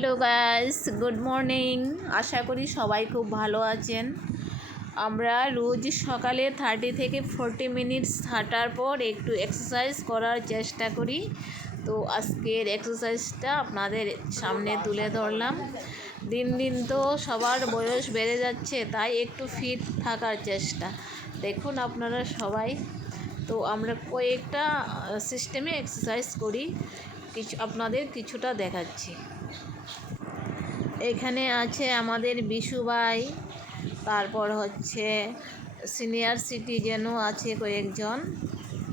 Hello guys, good morning. আশা করি সবাই খুব ভালো আছেন। আমরা রোজ সকালে 30 থেকে 40 মিনিটস হাঁটার পর একটু এক্সারসাইজ করার চেষ্টা করি। তো আজকের এক্সারসাইজটা আপনাদের সামনে তুলে ধরলাম। দিন দিন তো সবার বয়স বেড়ে যাচ্ছে, তাই একটু ফিট থাকার চেষ্টা। দেখুন আপনারা সবাই, তো আমরা কয়েকটা সিস্টেমে এক্সারসাইজ করি, আপনাদের কিছুটা দেখাচ্ছি। এখানে আছে আমাদের বিশু ভাই, তারপর হচ্ছে সিনিয়র সিটিজেনও আছে কয়েকজন।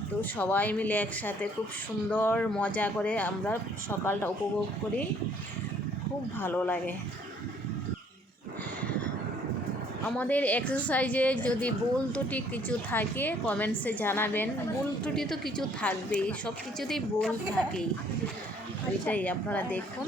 তো সবাই মিলে একসাথে খুব সুন্দর মজা করে আমরা সকালটা উপভোগ করি, খুব ভালো লাগে। আমাদের এক্সারসাইজে যদি ভুল ত্রুটি কিছু থাকে কমেন্টসে জানাবেন। ভুল ত্রুটি তো কিছু থাকবেই, সব কিছুতেই ভুল থাকেই, এটাই আপনারা দেখুন।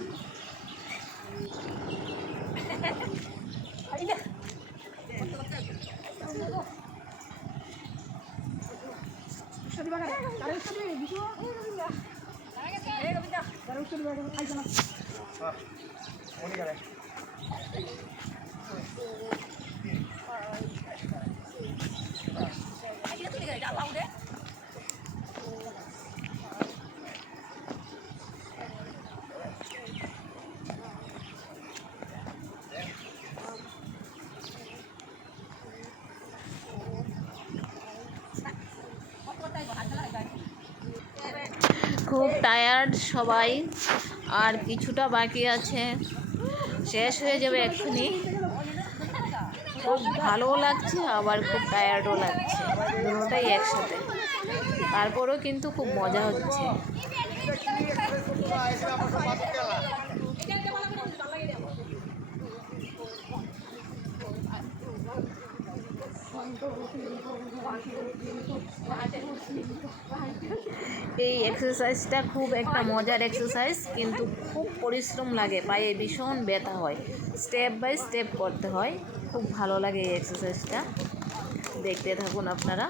খুব টায়ার্ড সবাই, আর কিছুটা বাকি আছে, শেষ হয়ে যাবে এক্ষুনি। খুব ভালোও লাগছে আবার খুব টায়ার্ডও লাগছে, দুটোটাই একসাথে। তারপরেও কিন্তু খুব মজা হচ্ছে। এই এক্সারসাইজটা খুব একটা মজার এক্সারসাইজ, কিন্তু খুব পরিশ্রম লাগে, পায়ে ভীষণ ব্যথা হয়, স্টেপ বাই স্টেপ করতে হয়। খুব ভালো লাগে এই এক্সারসাইজটা, দেখতে থাকুন আপনারা।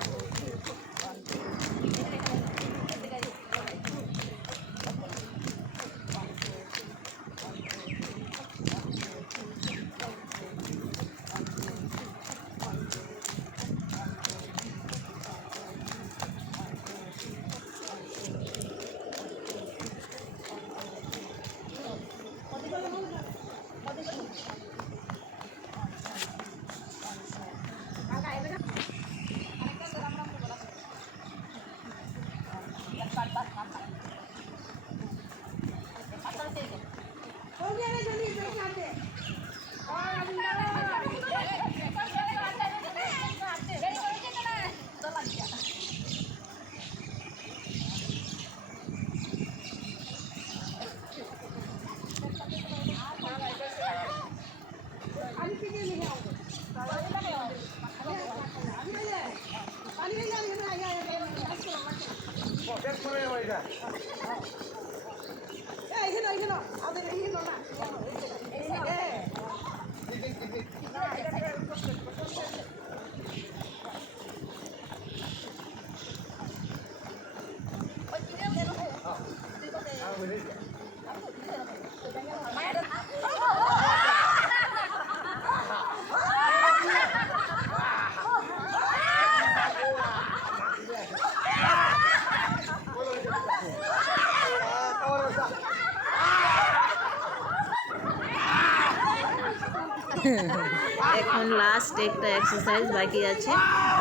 এখন লাস্ট একটা এক্সারসাইজ বাকি আছে,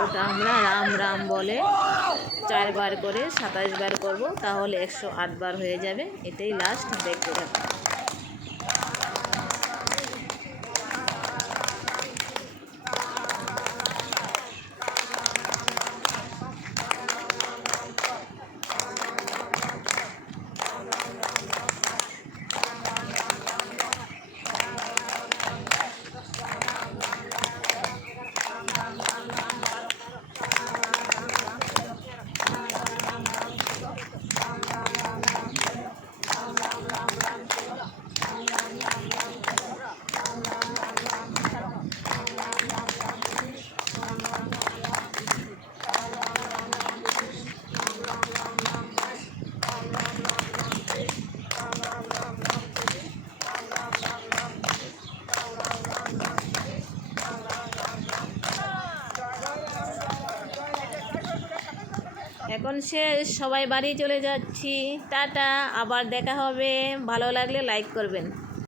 ওটা আমরা রাম রাম বলে 4 বার করে 27 বার করব, তাহলে 108 বার হয়ে যাবে। এটাই লাস্ট, দেখতে থাকুন। এখন শেষ, সবাই বাড়ি চলে যাচ্ছি। টাটা, আবার দেখা হবে। ভালো লাগলে লাইক করবেন।